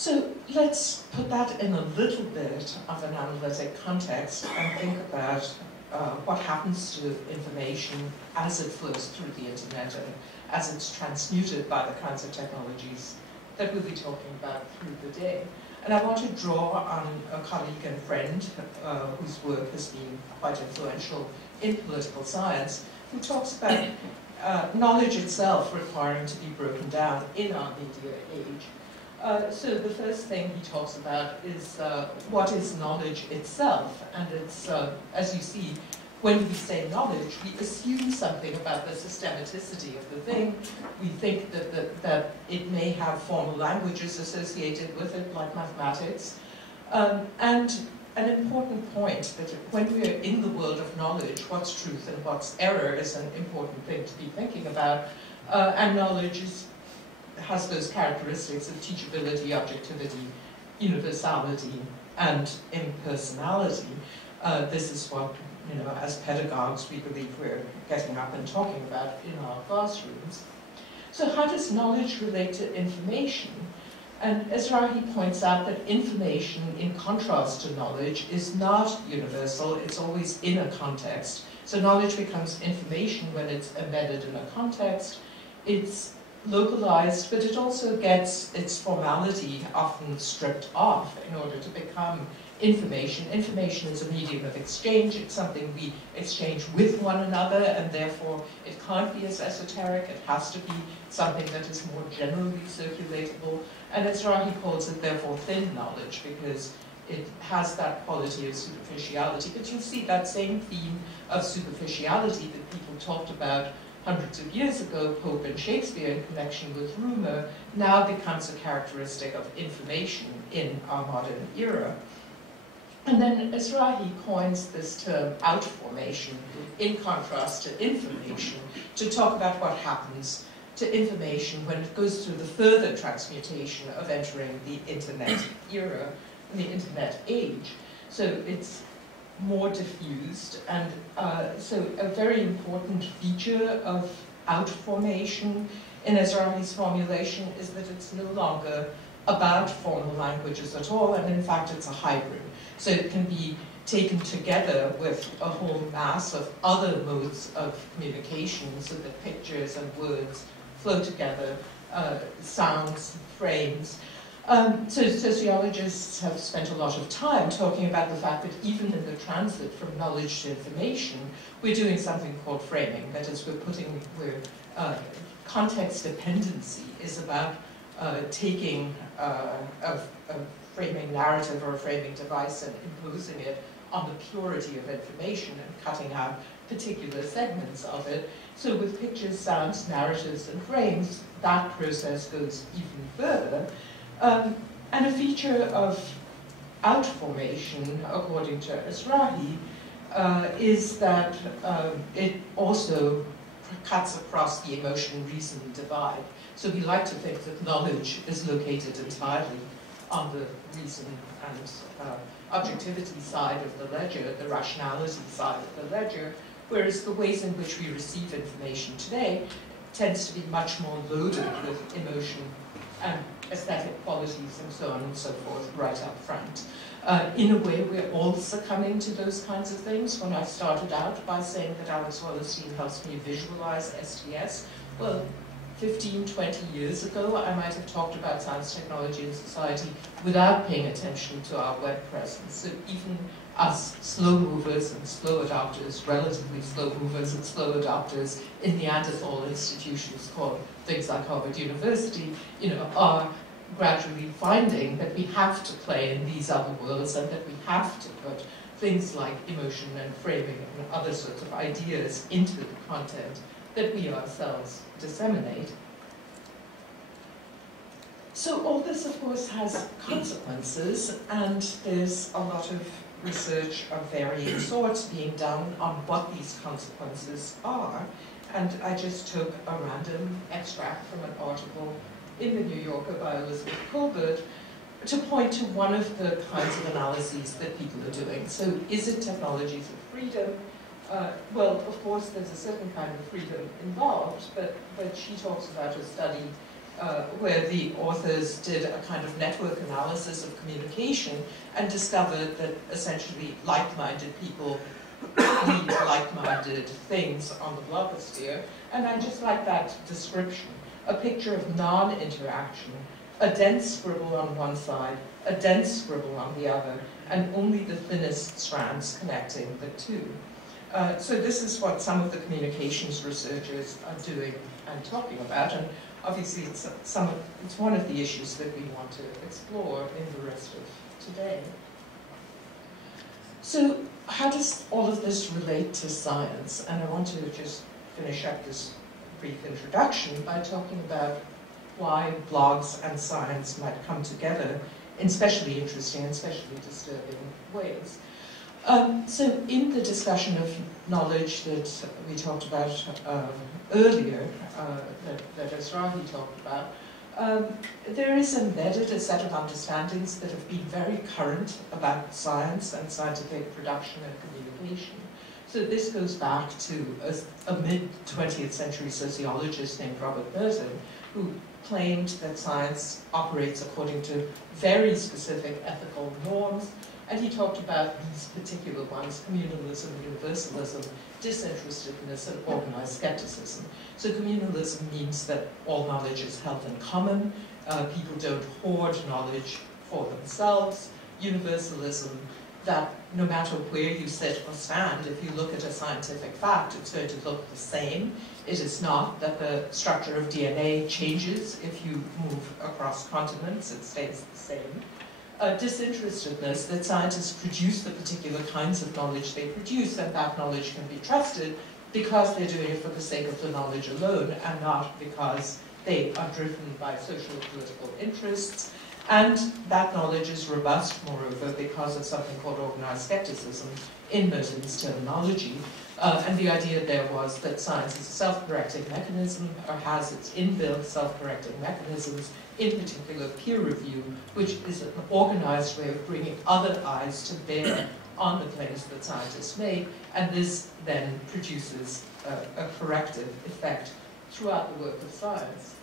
So let's put that in a little bit of an analytic context and think about what happens to information as it flows through the internet and as it's transmuted by the kinds of technologies that we'll be talking about through the day. And I want to draw on a colleague and friend whose work has been quite influential in political science, who talks about knowledge itself requiring to be broken down in our media age. So the first thing he talks about is what is knowledge itself, and it's, as you see, when we say knowledge, we assume something about the systematicity of the thing. We think that it may have formal languages associated with it, like mathematics. And an important point that when we're in the world of knowledge, what's truth and what's error is an important thing to be thinking about. And knowledge has those characteristics of teachability, objectivity, universality, and impersonality. This is what, as pedagogues, we believe we're getting up and talking about in our classrooms. So how does knowledge relate to information? And Ezrahi points out that information, in contrast to knowledge, is not universal. It's always in a context. So knowledge becomes information when it's embedded in a context. It's localized, but it also gets its formality often stripped off in order to become information. Information is a medium of exchange. It's something we exchange with one another, and therefore it can't be as esoteric. It has to be something that is more generally circulatable. And Ezrahi calls it, therefore, thin knowledge, because it has that quality of superficiality. But you'll see that same theme of superficiality that people talked about hundreds of years ago, Pope and Shakespeare, in connection with rumor, now becomes a characteristic of information in our modern era. And then Ezrahi coins this term outformation in contrast to information to talk about what happens to information when it goes through the further transmutation of entering the internet era, the internet age. So it's more diffused, and so a very important feature of outformation in Ezrahi's formulation is that it's no longer about formal languages at all, and in fact it's a hybrid. So it can be taken together with a whole mass of other modes of communication, so that pictures and words flow together, sounds, frames. So sociologists have spent a lot of time talking about the fact that even in the transit from knowledge to information, we're doing something called framing. That is, context dependency is about taking a framing narrative or a framing device and imposing it on the purity of information and cutting out particular segments of it. So with pictures, sounds, narratives, and frames, that process goes even further. And a feature of outformation, according to Ezrahi, is that it also cuts across the emotion-reason divide. So we like to think that knowledge is located entirely on the reason and objectivity side of the ledger, the rationality side of the ledger, whereas the ways in which we receive information today tends to be much more loaded with emotion and aesthetic qualities and so on and so forth right up front. In a way, we're all succumbing to those kinds of things. When I started out by saying that Alex Wallerstein helps me visualize STS, well, 15, 20 years ago, I might have talked about science, technology, and society without paying attention to our web presence. So even us slow movers and slow adopters, relatively slow movers and slow adopters in Neanderthal institutions called things like Harvard University, are gradually finding that we have to play in these other worlds and that we have to put things like emotion and framing and other sorts of ideas into the content that we ourselves disseminate. So all this, of course, has consequences, and there's a lot of research of varying sorts being done on what these consequences are. And I just took a random extract from an article in the New Yorker by Elizabeth Colbert to point to one of the kinds of analyses that people are doing. So is it technologies of freedom? Well, of course, there's a certain kind of freedom involved, but she talks about a study where the authors did a kind of network analysis of communication and discovered that essentially like-minded people read like-minded things on the blogosphere. And I just like that description, a picture of non-interaction, a dense scribble on one side, a dense scribble on the other, and only the thinnest strands connecting the two. So this is what some of the communications researchers are doing and talking about, and obviously it's one of the issues that we want to explore in the rest of today. So how does all of this relate to science? And I want to just finish up this brief introduction by talking about why blogs and science might come together in especially interesting and especially disturbing ways. So in the discussion of knowledge that we talked about earlier, that Esrahi talked about, there is embedded a set of understandings that have been very current about science and scientific production and communication. So this goes back to a mid-20th century sociologist named Robert Merton, who claimed that science operates according to very specific ethical norms, and he talked about these particular ones: communalism, universalism, disinterestedness, and organized skepticism. So communalism means that all knowledge is held in common, people don't hoard knowledge for themselves. Universalism, that no matter where you sit or stand, if you look at a scientific fact, it's going to look the same. It is not that the structure of DNA changes if you move across continents, it stays the same. Disinterestedness, that scientists produce the particular kinds of knowledge they produce, and that knowledge can be trusted because they're doing it for the sake of the knowledge alone and not because they are driven by social and political interests. And that knowledge is robust, moreover, because of something called organized skepticism in Merton's terminology. And the idea there was that science is a self-correcting mechanism, or has its inbuilt self-correcting mechanisms, in particular peer review, which is an organized way of bringing other eyes to bear on the claims that scientists make, and this then produces a corrective effect throughout the work of science.